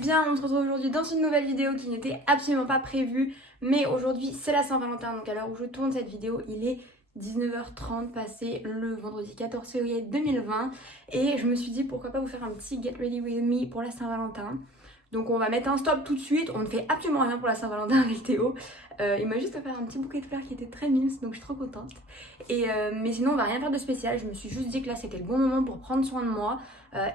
bien, on se retrouve aujourd'hui dans une nouvelle vidéo qui n'était absolument pas prévue. Mais aujourd'hui c'est la Saint-Valentin, donc à l'heure où je tourne cette vidéo il est 19h30 passé le vendredi 14 février 2020. Et je me suis dit pourquoi pas vous faire un petit get ready with me pour la Saint-Valentin. Donc on va mettre un stop tout de suite, on ne fait absolument rien pour la Saint-Valentin avec Théo. Il m'a juste offert un petit bouquet de fleurs qui était très mignon, donc je suis trop contente. Mais sinon on va rien faire de spécial, je me suis juste dit que là c'était le bon moment pour prendre soin de moi.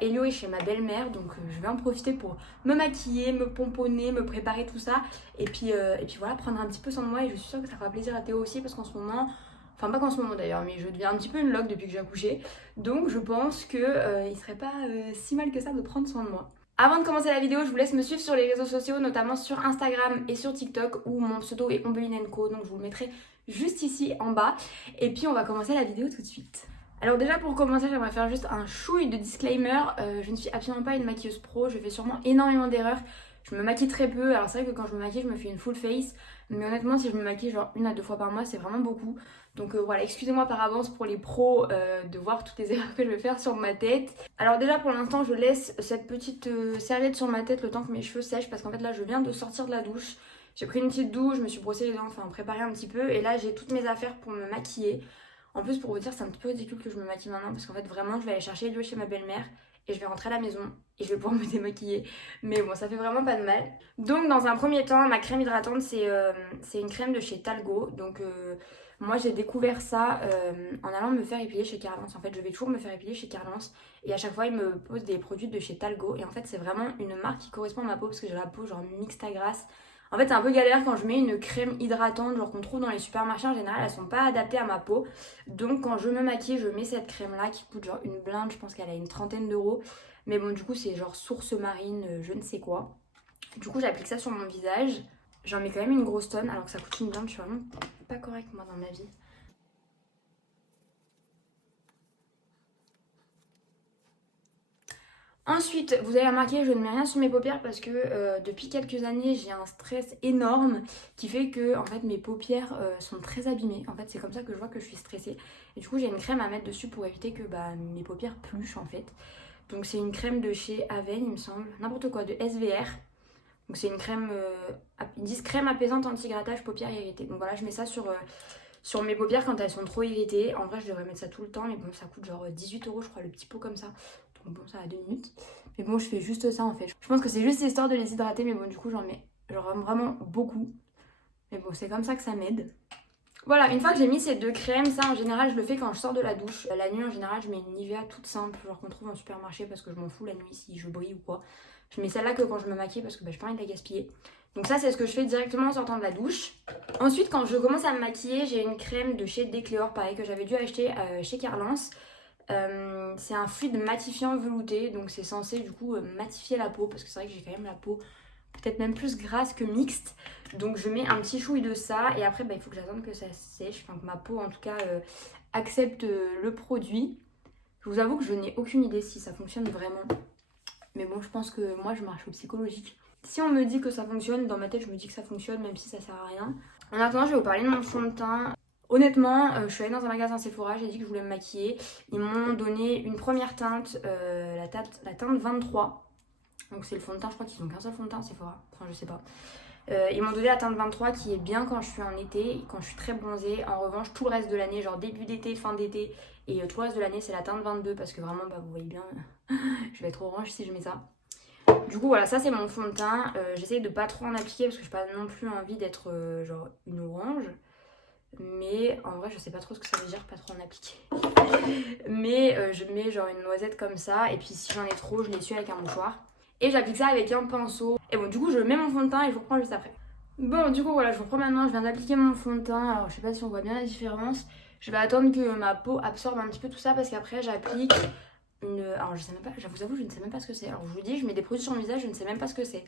Elio est chez ma belle-mère, donc je vais en profiter pour me maquiller, me pomponner, me préparer tout ça. Et puis voilà, prendre un petit peu soin de moi, et je suis sûre que ça fera plaisir à Théo aussi parce qu'en ce moment... Enfin pas qu'en ce moment d'ailleurs, mais je deviens un petit peu une loque depuis que j'ai accouché. Donc je pense que il serait pas si mal que ça de prendre soin de moi. Avant de commencer la vidéo, je vous laisse me suivre sur les réseaux sociaux, notamment sur Instagram et sur TikTok où mon pseudo est Ombeline & Co, donc je vous le mettrai juste ici en bas. Et puis on va commencer la vidéo tout de suite. Alors déjà pour commencer, j'aimerais faire juste un chouille de disclaimer. Je ne suis absolument pas une maquilleuse pro, je fais sûrement énormément d'erreurs. Je me maquille très peu, alors c'est vrai que quand je me maquille, je me fais une full face. Mais honnêtement, si je me maquille genre 1 à 2 fois par mois, c'est vraiment beaucoup. Donc voilà, excusez-moi par avance pour les pros de voir toutes les erreurs que je vais faire sur ma tête. Alors déjà pour l'instant, je laisse cette petite serviette sur ma tête le temps que mes cheveux sèchent. Parce qu'en fait là, je viens de sortir de la douche. J'ai pris une petite douche, je me suis brossé les dents, enfin préparé un petit peu. Et là, j'ai toutes mes affaires pour me maquiller. En plus, pour vous dire, c'est un petit peu ridicule que je me maquille maintenant. Parce qu'en fait, vraiment, je vais aller chercher Elio chez ma belle-mère. Et je vais rentrer à la maison et je vais pouvoir me démaquiller. Mais bon, ça fait vraiment pas de mal. Donc dans un premier temps, ma crème hydratante, c'est une crème de chez Talgo. Donc moi j'ai découvert ça en allant me faire épiler chez Carlance. En fait, je vais toujours me faire épiler chez Carlance. Et à chaque fois, ils me posent des produits de chez Talgo. Et en fait, c'est vraiment une marque qui correspond à ma peau parce que j'ai la peau genre mixta grasse. En fait, c'est un peu galère quand je mets une crème hydratante, genre qu'on trouve dans les supermarchés en général, elles sont pas adaptées à ma peau. Donc quand je me maquille, je mets cette crème là qui coûte genre une blinde, je pense qu'elle a une trentaine d'euros. Mais bon, du coup, c'est genre source marine, je ne sais quoi. Du coup, j'applique ça sur mon visage. J'en mets quand même une grosse tonne alors que ça coûte une blinde, je suis vraiment pas correcte moi dans ma vie. Ensuite, vous avez remarqué, je ne mets rien sur mes paupières parce que depuis quelques années, j'ai un stress énorme qui fait que en fait, mes paupières sont très abîmées. En fait, c'est comme ça que je vois que je suis stressée. Et du coup, j'ai une crème à mettre dessus pour éviter que mes paupières pluchent en fait. Donc c'est une crème de chez Aven, il me semble, n'importe quoi, de SVR. Donc c'est une crème, ils disent crème apaisante anti-grattage paupières irritées. Donc voilà, je mets ça sur mes paupières quand elles sont trop irritées. En vrai, je devrais mettre ça tout le temps, mais bon, ça coûte genre 18 euros, je crois, le petit pot comme ça. Donc bon, ça a 2 minutes. Mais bon, je fais juste ça en fait. Je pense que c'est juste histoire de les hydrater, mais bon, du coup, j'en mets genre vraiment beaucoup. Mais bon, c'est comme ça que ça m'aide. Voilà, une fois que j'ai mis ces deux crèmes, ça en général je le fais quand je sors de la douche. La nuit en général je mets une Nivea toute simple, genre qu'on trouve en supermarché parce que je m'en fous la nuit si je brille ou quoi. Je mets celle-là que quand je me maquille parce que j'ai pas envie de la gaspiller. Donc ça c'est ce que je fais directement en sortant de la douche. Ensuite quand je commence à me maquiller, j'ai une crème de chez Decléor, pareil, que j'avais dû acheter chez Carlance. C'est un fluide matifiant velouté, donc c'est censé du coup matifier la peau parce que c'est vrai que j'ai quand même la peau peut-être même plus grasse que mixte. Donc je mets un petit chouille de ça et après il faut que j'attende que ça sèche, enfin que ma peau en tout cas accepte le produit. Je vous avoue que je n'ai aucune idée si ça fonctionne vraiment. Mais bon, je pense que moi je marche au psychologique. Si on me dit que ça fonctionne, dans ma tête je me dis que ça fonctionne même si ça sert à rien. En attendant, je vais vous parler de mon fond de teint. Honnêtement, je suis allée dans un magasin Sephora, j'ai dit que je voulais me maquiller. Ils m'ont donné une première teinte, la teinte 23. Donc c'est le fond de teint, je crois qu'ils ont qu'un seul fond de teint Sephora, enfin je sais pas. Ils m'ont donné la teinte 23 qui est bien quand je suis en été, quand je suis très bronzée. En revanche, tout le reste de l'année, genre début d'été, fin d'été et tout le reste de l'année, c'est la teinte 22 parce que vraiment, vous voyez bien, je vais être orange si je mets ça. Du coup, voilà, ça c'est mon fond de teint. J'essaye de pas trop en appliquer parce que j'ai pas non plus envie d'être genre une orange. Mais en vrai, je sais pas trop ce que ça veut dire, pas trop en appliquer. Mais je mets genre une noisette comme ça et puis si j'en ai trop, je l'essuie avec un mouchoir. Et j'applique ça avec un pinceau. Et bon, du coup, je mets mon fond de teint et je vous reprends juste après. Bon, du coup, voilà, je vous reprends maintenant. Je viens d'appliquer mon fond de teint. Alors, je sais pas si on voit bien la différence. Je vais attendre que ma peau absorbe un petit peu tout ça parce qu'après, j'applique une... Alors, je sais même pas, je vous avoue, je ne sais même pas ce que c'est. Alors, je vous dis, je mets des produits sur mon visage, je ne sais même pas ce que c'est.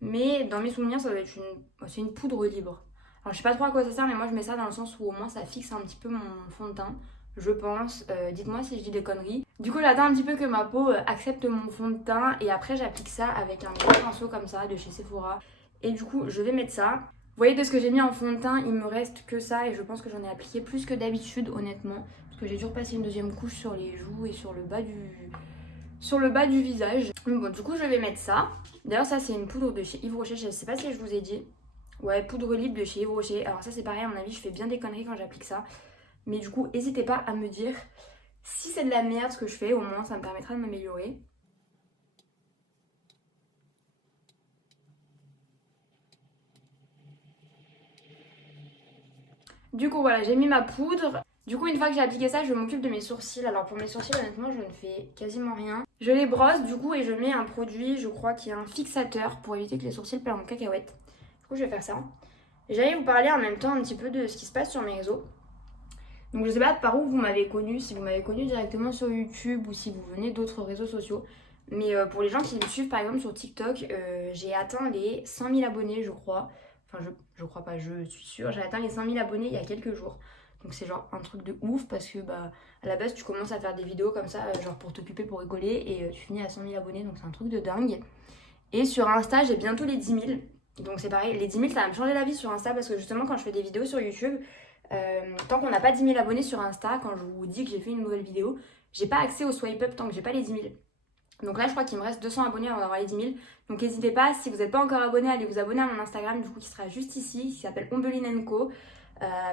Mais dans mes souvenirs, ça doit être c'est une poudre libre. Alors, je sais pas trop à quoi ça sert, mais moi, je mets ça dans le sens où au moins, ça fixe un petit peu mon fond de teint. Je pense, dites-moi si je dis des conneries. Du coup j'attends un petit peu que ma peau accepte mon fond de teint et après j'applique ça avec un gros pinceau comme ça de chez Sephora. Et du coup je vais mettre ça. Vous voyez, de ce que j'ai mis en fond de teint, il me reste que ça et je pense que j'en ai appliqué plus que d'habitude honnêtement. Parce que j'ai dû repasser une deuxième couche sur les joues et sur le bas sur le bas du visage. Bon, du coup, je vais mettre ça. D'ailleurs, ça, c'est une poudre de chez Yves Rocher. Je sais pas si je vous ai dit. Ouais, poudre libre de chez Yves Rocher. Alors ça, c'est pareil, à mon avis, je fais bien des conneries quand j'applique ça. Mais du coup, n'hésitez pas à me dire si c'est de la merde ce que je fais. Au moins, ça me permettra de m'améliorer. Du coup, voilà, j'ai mis ma poudre. Du coup, une fois que j'ai appliqué ça, je m'occupe de mes sourcils. Alors pour mes sourcils, honnêtement, je ne fais quasiment rien. Je les brosse du coup et je mets un produit, je crois, qui est un fixateur pour éviter que les sourcils perdent en cacahuète. Du coup, je vais faire ça. Et j'allais vous parler en même temps un petit peu de ce qui se passe sur mes réseaux. Donc je sais pas par où vous m'avez connu, si vous m'avez connu directement sur YouTube ou si vous venez d'autres réseaux sociaux. Mais pour les gens qui me suivent par exemple sur TikTok, j'ai atteint les 100 000 abonnés je crois. Enfin je crois pas, je suis sûre. J'ai atteint les 100 000 abonnés il y a quelques jours. Donc c'est genre un truc de ouf parce que bah à la base tu commences à faire des vidéos comme ça genre pour t'occuper, pour rigoler et tu finis à 100 000 abonnés donc c'est un truc de dingue. Et sur Insta j'ai bientôt les 10 000. Donc c'est pareil, les 10 000 ça va me changer la vie sur Insta parce que justement quand je fais des vidéos sur YouTube, tant qu'on n'a pas 10 000 abonnés sur Insta, quand je vous dis que j'ai fait une nouvelle vidéo, j'ai pas accès au swipe up tant que j'ai pas les 10 000. Donc là je crois qu'il me reste 200 abonnés avant d'avoir les 10 000. Donc n'hésitez pas, si vous n'êtes pas encore abonné, allez vous abonner à mon Instagram du coup qui sera juste ici, qui s'appelle Ombeline & Co.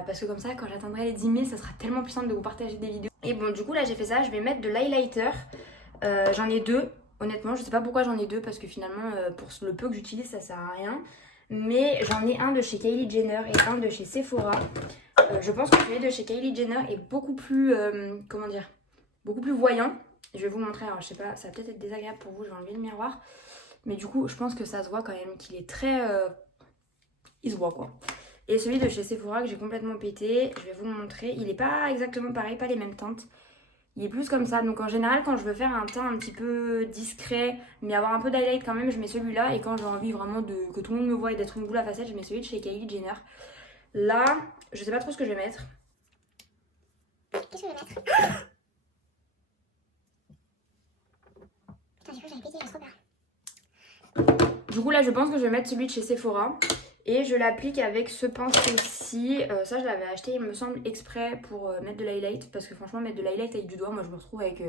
Parce que comme ça quand j'atteindrai les 10 000 ça sera tellement plus simple de vous partager des vidéos. Et bon du coup là j'ai fait ça, je vais mettre de l'highlighter. J'en ai deux, honnêtement je sais pas pourquoi j'en ai deux parce que finalement pour le peu que j'utilise ça sert à rien. Mais j'en ai un de chez Kylie Jenner et un de chez Sephora. Je pense que celui de chez Kylie Jenner est beaucoup plus, comment dire, beaucoup plus voyant. Je vais vous montrer, alors je sais pas, ça va peut-être être désagréable pour vous, je vais enlever le miroir. Mais du coup, je pense que ça se voit quand même qu'il est très... il se voit quoi. Et celui de chez Sephora que j'ai complètement pété, je vais vous montrer. Il est pas exactement pareil, pas les mêmes teintes. Il est plus comme ça. Donc en général, quand je veux faire un teint un petit peu discret, mais avoir un peu d'highlight quand même, je mets celui-là. Et quand j'ai envie vraiment que tout le monde me voit et d'être une boule à facettes, je mets celui de chez Kylie Jenner. Là, je sais pas trop ce que je vais mettre. Qu'est-ce que je vais mettre? Putain, j'ai cru que j'avais pété, j'ai trop peur. Du coup, là, je pense que je vais mettre celui de chez Sephora. Et je l'applique avec ce pinceau-ci. Ça, je l'avais acheté, il me semble, exprès pour mettre de l'highlight. Parce que franchement, mettre de l'highlight avec du doigt, moi, je me retrouve avec...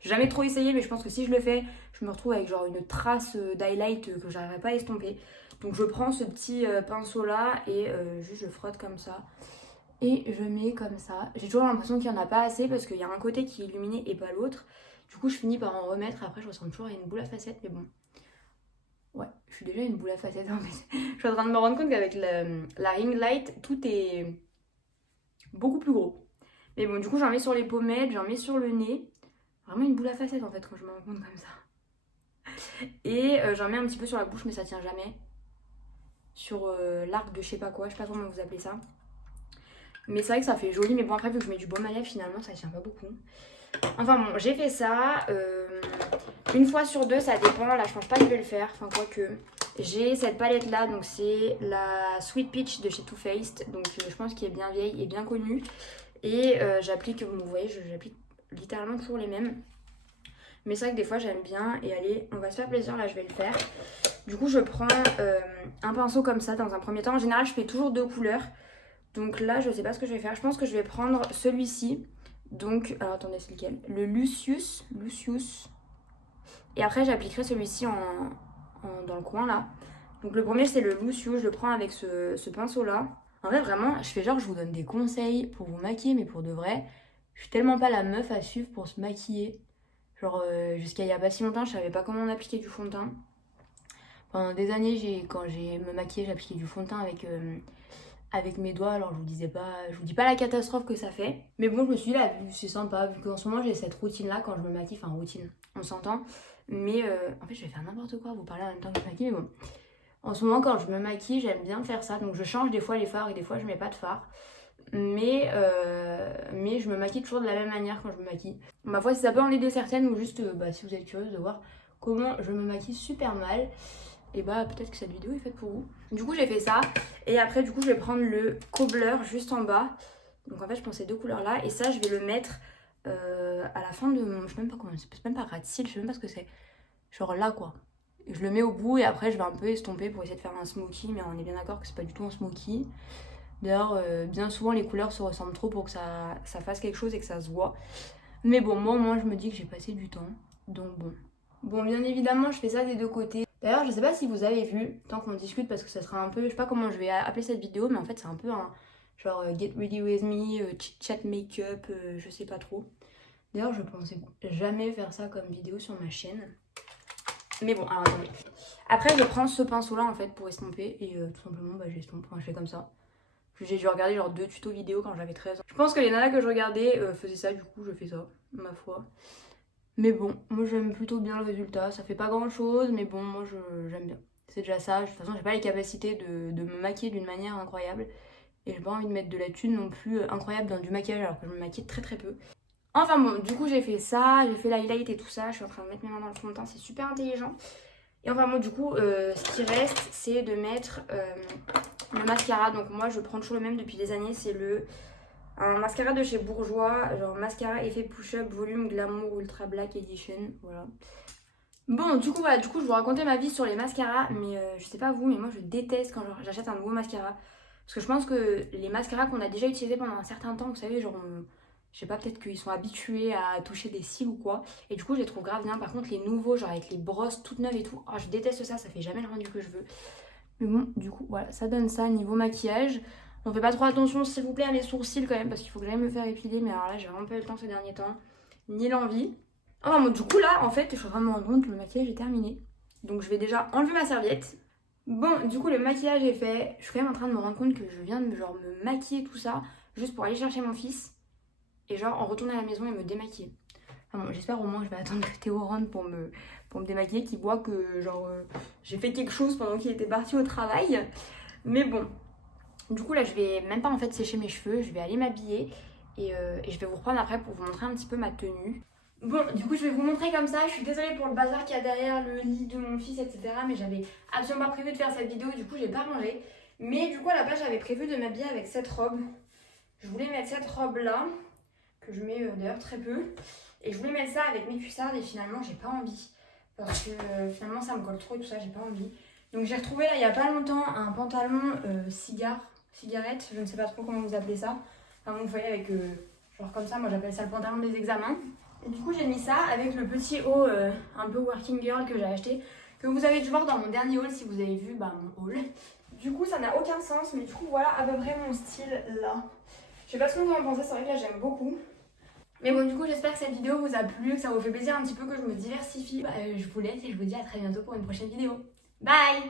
J'ai jamais trop essayé, mais je pense que si je le fais, je me retrouve avec genre une trace d'highlight que j'arriverai pas à estomper. Donc, je prends ce petit pinceau-là et juste je frotte comme ça. Et je mets comme ça. J'ai toujours l'impression qu'il n'y en a pas assez parce qu'il y a un côté qui est illuminé et pas l'autre. Du coup, je finis par en remettre. Après, je ressemble toujours à une boule à facettes, mais bon. Ouais, je suis déjà une boule à facettes en fait. Je suis en train de me rendre compte qu'avec la ring light, tout est beaucoup plus gros. Mais bon, du coup, j'en mets sur les pommettes, j'en mets sur le nez. Vraiment une boule à facettes en fait quand je me rends compte comme ça. Et j'en mets un petit peu sur la bouche, mais ça tient jamais. Sur l'arc de je sais pas quoi, je sais pas comment vous appelez ça. Mais c'est vrai que ça fait joli, mais bon après vu que je mets du baume à lèvres finalement ça tient pas beaucoup. Enfin bon, j'ai fait ça. Une fois sur deux, ça dépend. Là je pense pas que je vais le faire, enfin quoique. J'ai cette palette là, donc c'est la Sweet Peach de chez Too Faced. Donc je pense qu'elle est bien vieille et bien connue. Et j'applique, vous voyez, j'applique littéralement toujours les mêmes. Mais c'est vrai que des fois j'aime bien. Et allez, on va se faire plaisir, là je vais le faire. Du coup je prends un pinceau comme ça dans un premier temps. En général je fais toujours deux couleurs. Donc là, je sais pas ce que je vais faire. Je pense que je vais prendre celui-ci. Donc, alors attendez, c'est lequel? Le Lucius. Et après, j'appliquerai celui-ci dans le coin là. Donc le premier, c'est le Lucius. Je le prends avec ce pinceau-là. En fait, vraiment, je fais genre, je vous donne des conseils pour vous maquiller, mais pour de vrai, je suis tellement pas la meuf à suivre pour se maquiller. Genre, jusqu'à il y a pas si longtemps, je savais pas comment on appliquait du fond de teint. Pendant des années, quand j'ai me maquillé, j'appliquais du fond de teint avec mes doigts, alors je vous dis pas la catastrophe que ça fait. Mais bon, je me suis dit là, c'est sympa, vu qu'en ce moment j'ai cette routine là quand je me maquille, enfin routine, on s'entend. Mais en fait je vais faire n'importe quoi, vous parler en même temps que je me maquille, mais bon. En ce moment quand je me maquille, j'aime bien faire ça, donc je change des fois les fards et des fois je mets pas de fard. Mais je me maquille toujours de la même manière quand je me maquille. Ma foi, si ça peut en aider certaines ou juste si vous êtes curieuse de voir comment je me maquille super mal, et bah peut-être que cette vidéo est faite pour vous. Du coup j'ai fait ça et après du coup je vais prendre le cobbler juste en bas. Donc en fait je prends ces deux couleurs là et ça je vais le mettre à la fin de mon... Je sais même pas comment c'est, même pas gratte-cils, je sais même pas ce que c'est. Genre là quoi. Et je le mets au bout et après je vais un peu estomper pour essayer de faire un smoky, mais on est bien d'accord que c'est pas du tout un smoky. D'ailleurs bien souvent les couleurs se ressemblent trop pour que ça fasse quelque chose et que ça se voit. Mais bon moi je me dis que j'ai passé du temps. Donc bon, Bon, bien évidemment, je fais ça des deux côtés. D'ailleurs, je sais pas si vous avez vu, tant qu'on discute, parce que ça sera un peu, je sais pas comment je vais appeler cette vidéo, mais en fait, c'est un peu un genre get ready with me, chit-chat make-up, je sais pas trop. D'ailleurs, je pensais jamais faire ça comme vidéo sur ma chaîne. Mais bon, alors attendez. Après, je prends ce pinceau-là en fait pour estomper et tout simplement, bah, j'estompe. Enfin, je fais comme ça. J'ai dû regarder genre 2 tutos vidéo quand j'avais 13 ans. Je pense que les nanas que je regardais faisaient ça, du coup, je fais ça, ma foi. Mais bon, moi j'aime plutôt bien le résultat. Ça fait pas grand chose, mais bon, moi j'aime bien. C'est déjà ça. De toute façon, j'ai pas les capacités de me maquiller d'une manière incroyable. Et j'ai pas envie de mettre de la thune non plus incroyable dans du maquillage alors que je me maquille très très peu. Enfin bon, du coup j'ai fait ça, j'ai fait l'highlight et tout ça. Je suis en train de mettre mes mains dans le fond de teint, c'est super intelligent. Et enfin bon, du coup, ce qui reste, c'est de mettre le mascara. Donc moi, je prends toujours le même depuis des années. C'est un mascara de chez Bourjois, genre mascara effet push-up volume glamour ultra black edition, voilà. Bon, du coup, voilà, je vous racontais ma vie sur les mascaras, mais je sais pas vous, mais moi je déteste quand j'achète un nouveau mascara. Parce que je pense que les mascaras qu'on a déjà utilisés pendant un certain temps, vous savez, genre, je sais pas, peut-être qu'ils sont habitués à toucher des cils ou quoi. Et du coup, je les trouve grave bien. Par contre, les nouveaux, genre avec les brosses toutes neuves et tout, oh, je déteste ça, ça fait jamais le rendu que je veux. Mais bon, du coup, voilà, ça donne ça niveau maquillage. On fait pas trop attention, s'il vous plaît, à mes sourcils quand même, parce qu'il faut que j'aille me faire épiler. Mais alors là, j'ai vraiment pas eu le temps ces derniers temps, ni l'envie. Enfin bon, du coup, là, en fait, je suis vraiment me rendre compte que le maquillage est terminé. Donc, je vais déjà enlever ma serviette. Bon, du coup, le maquillage est fait. Je suis quand même en train de me rendre compte que je viens de genre, me maquiller tout ça, juste pour aller chercher mon fils. Et genre, en retourner à la maison et me démaquiller. Enfin bon, j'espère au moins que je vais attendre que Théo rentre pour me démaquiller, qu'il voit que genre j'ai fait quelque chose pendant qu'il était parti au travail. Mais bon, du coup là je vais même pas en fait sécher mes cheveux, je vais aller m'habiller et je vais vous reprendre après pour vous montrer un petit peu ma tenue. Bon, du coup je vais vous montrer comme ça, je suis désolée pour le bazar qu'il y a derrière le lit de mon fils, etc. Mais j'avais absolument pas prévu de faire cette vidéo, du coup j'ai pas rangé. Mais du coup à la base j'avais prévu de m'habiller avec cette robe. Je voulais mettre cette robe là, que je mets d'ailleurs très peu. Et je voulais mettre ça avec mes cuissardes et finalement j'ai pas envie. Parce que finalement ça me colle trop et tout ça, j'ai pas envie. Donc j'ai retrouvé là il y a pas longtemps un pantalon cigarette, je ne sais pas trop comment vous appelez ça. Enfin bon, vous voyez avec genre comme ça, moi j'appelle ça le pantalon des examens. Et du coup j'ai mis ça avec le petit haut un peu working girl que j'ai acheté. Que vous avez dû voir dans mon dernier haul si vous avez vu mon haul. Du coup ça n'a aucun sens, mais du coup voilà à peu près mon style là. Je sais pas ce que vous en pensez, c'est vrai que là j'aime beaucoup. Mais bon, du coup, j'espère que cette vidéo vous a plu, que ça vous fait plaisir un petit peu, que je me diversifie. Je vous laisse et je vous dis à très bientôt pour une prochaine vidéo. Bye!